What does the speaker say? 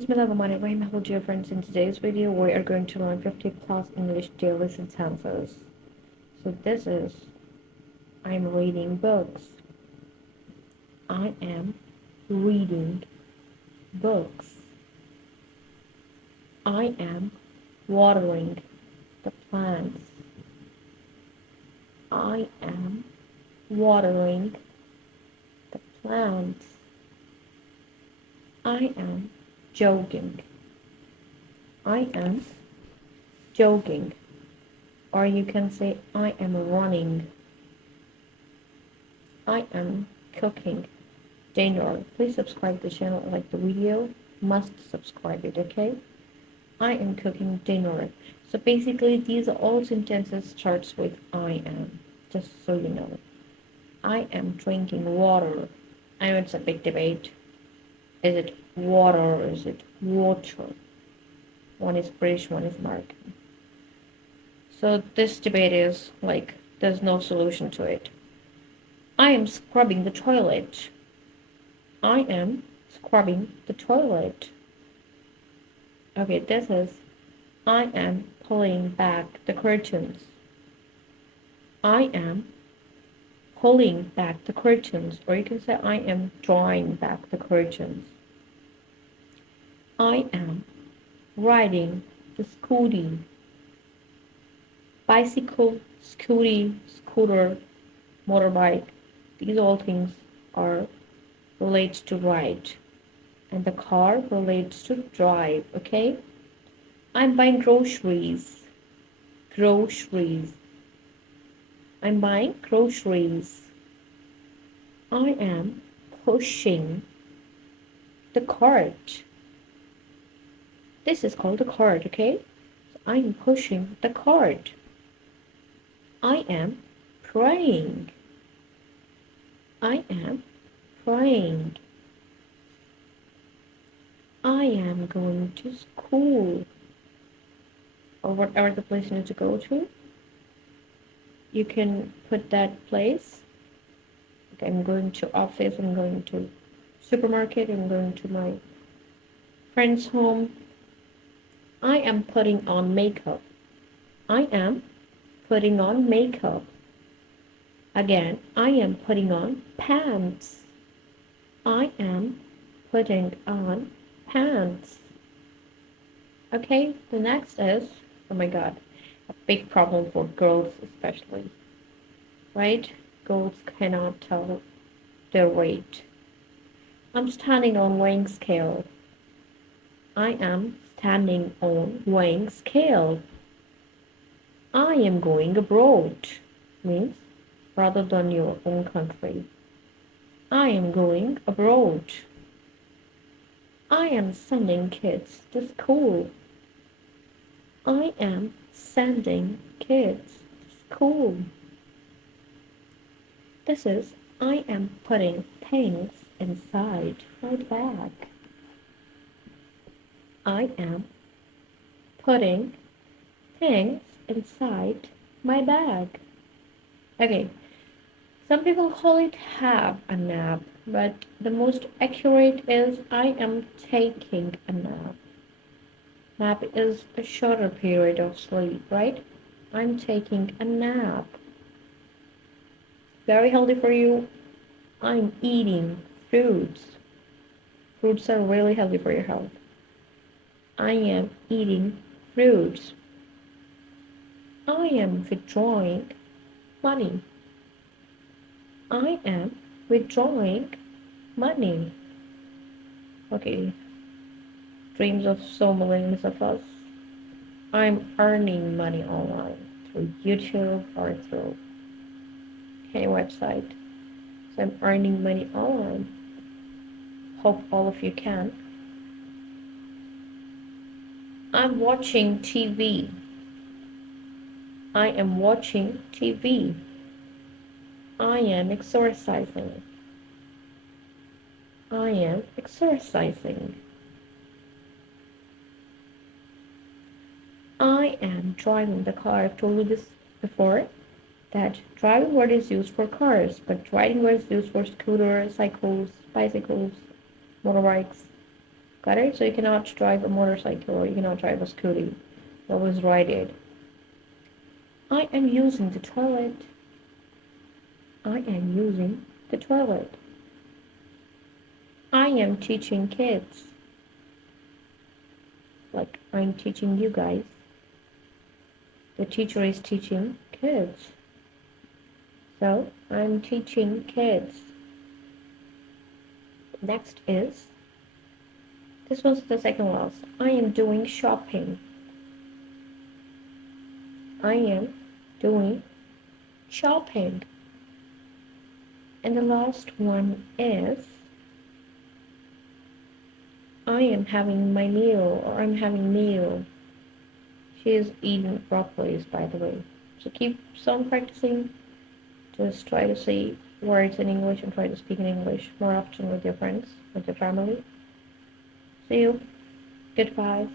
Bismillahirrahmanirrahim. Hello dear friends, in today's video we are going to learn 50 plus English daily sentences. So this is, I'm reading books. I am reading books. I am watering the plants. I am watering the plants. I am jogging. I am jogging. Or you can say I am running. I am cooking dinner. Please subscribe to the channel and like the video. Must subscribe it, okay? I am cooking dinner. So basically these are all sentences starts with I am. Just so you know. I am drinking water. I know it's a big debate. Is it water or is it water? One is British, one is American. So this debate is like, there's no solution to it. I am scrubbing the toilet. I am scrubbing the toilet. Okay, this is, I am pulling back the curtains. I am pulling back the curtains, or you can say I am drawing back the curtains. I am riding the scooty. Bicycle, scooty, scooter, motorbike, these all things are related to ride, and the car relates to drive, okay? I'm buying groceries. Groceries. I'm buying groceries. I am pushing the cart. This is called the cart, okay? So I am pushing the cart. I am praying. I am praying. I am going to school. Or whatever the place you need to go to. You can put that place. Okay, I'm going to office, I'm going to supermarket, I'm going to my friend's home. I am putting on makeup. I am putting on makeup. Again, I am putting on pants. I am putting on pants. Okay, the next is, oh my god, a big problem for girls especially, right? Girls cannot tell their weight. I'm standing on weighing scale. I am standing on weighing scale. I am going abroad, means rather than your own country. I am going abroad. I am sending kids to school. I am sending kids to school. This is, I am putting things inside my bag. I am putting things inside my bag. Okay, some people call it have a nap, but the most accurate is I am taking a nap. Nap is a shorter period of sleep, right? I'm taking a nap. Very healthy for you. I'm eating fruits. Fruits are really healthy for your health. I am eating fruits. I am withdrawing money. I am withdrawing money. Okay, dreams of so millions of us. I'm earning money online through YouTube or through any website. So I'm earning money online. Hope all of you can. I'm watching TV. I am watching TV. I am exercising. I am exercising. I am driving the car. I've told you this before, that driving word is used for cars, but riding word is used for scooters, cycles, bicycles, motorbikes. Got it? So you cannot drive a motorcycle or you cannot drive a scooty. Always ride it. I am using the toilet. I am using the toilet. I am teaching kids. Like I'm teaching you guys. The teacher is teaching kids. So I'm teaching kids. Next is, this was the second last. I am doing shopping. I am doing shopping. And the last one is, I am having my meal, or I'm having meal. She is eating broccolis, by the way. So keep on practicing. Just try to say words in English and try to speak in English more often with your friends, with your family. See you. Goodbye.